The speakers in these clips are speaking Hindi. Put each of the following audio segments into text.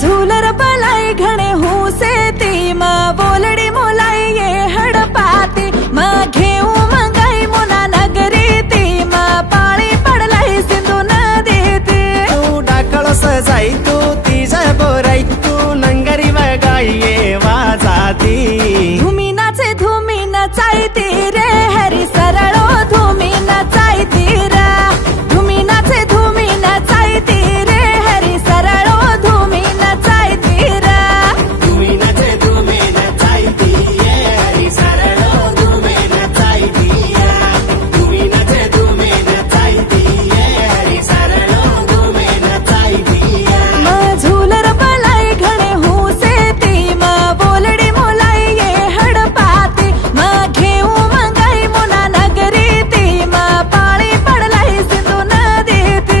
झूलर पलाई घणे हूँ से ती माँ बोलड़ी मोलाई ये हड़पाती माँ घेऊ मंगाई मुना नगरी ती माँ पाली पड़लाई सिंधु नदी ती तू डाकलो सजाई तू तीजा बोराई तू नंगरी वगाई ये वाजाती धूमी नचाईती रे हरी सरळो धूमी नचाईती रा धूमी नचाईती रे हरी सरळो धूमी नचाईती रा धूमी नचाईती ये हरी सरळो धूमी नचाईती रा धूमी नचाईती ये हरी सरळो धूमी नचाईती माँ झूलर पलाई घणे हूँ से ती माँ बोलड़ी मोलाई ये हड़पाती माँ घेऊ मंगाई मुना नगरी ती माँ पाली पड़लाई सिंधु नदी ती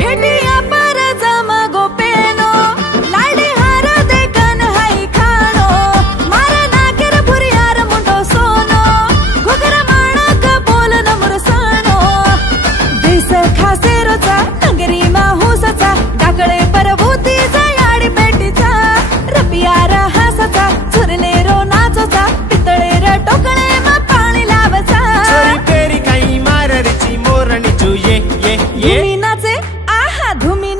भेटिया पर जमागो पेनो लाडी हार देखन हाई खानो मारा नाकेर भुरियार मुंडो सोनो घुगर माणक बोल नमुर सानो देश खासे रोचा नगरी मा हुसचा डाकळे परभूती याडी पेटीचा रपियार हासचा झुरले रो नाचोचा पितळे र टोकळे मा पाणी लावचा चोरी पेरी काही माररीची मोरणी चू ये धूमी नाचे आहा धूमी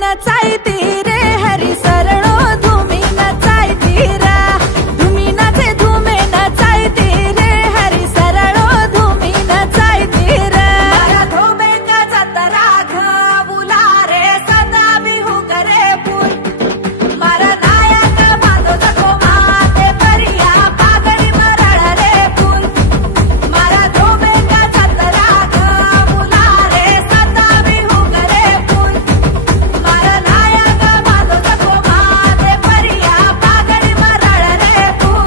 नचाईती रे हरी सरळो धूमी नचाईती रा धूमी नचाईती रे हरी सरळो धूमी नचाईती रा मारा धोबे का जतरा घावुला रे सदा बिहू करे फूल मारा नायक बांधो जको माते परिया पागडी मरळ रे फूल मारा धोबे का जतरा घावुला रे सदा बिहू करे फूल मारा नायक बांधो जको माते परिया पागडी मरळ रे फूल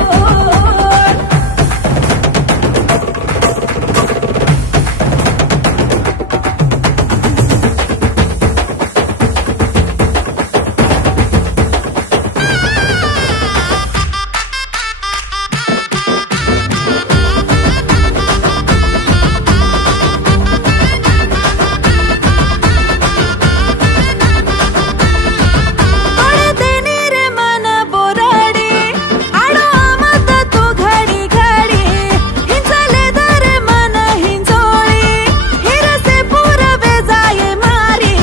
तोडे देनी रे मन बोराडी आडो आमत तू घडी घडी हिंचले दरे मन हिंजोळी हिरसे पूरवे जाये मारी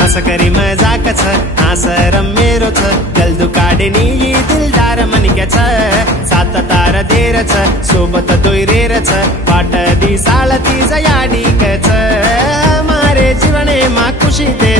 मसकरी मजाक छ आसरम मेरो छ गल्दु काडेनी यी दिलदार मनिक्या छ सात तार धेर छ सोबत दोइरेर छ पाट दिसाळ ती जयाडी छ मारे जीवने मा खुशी दे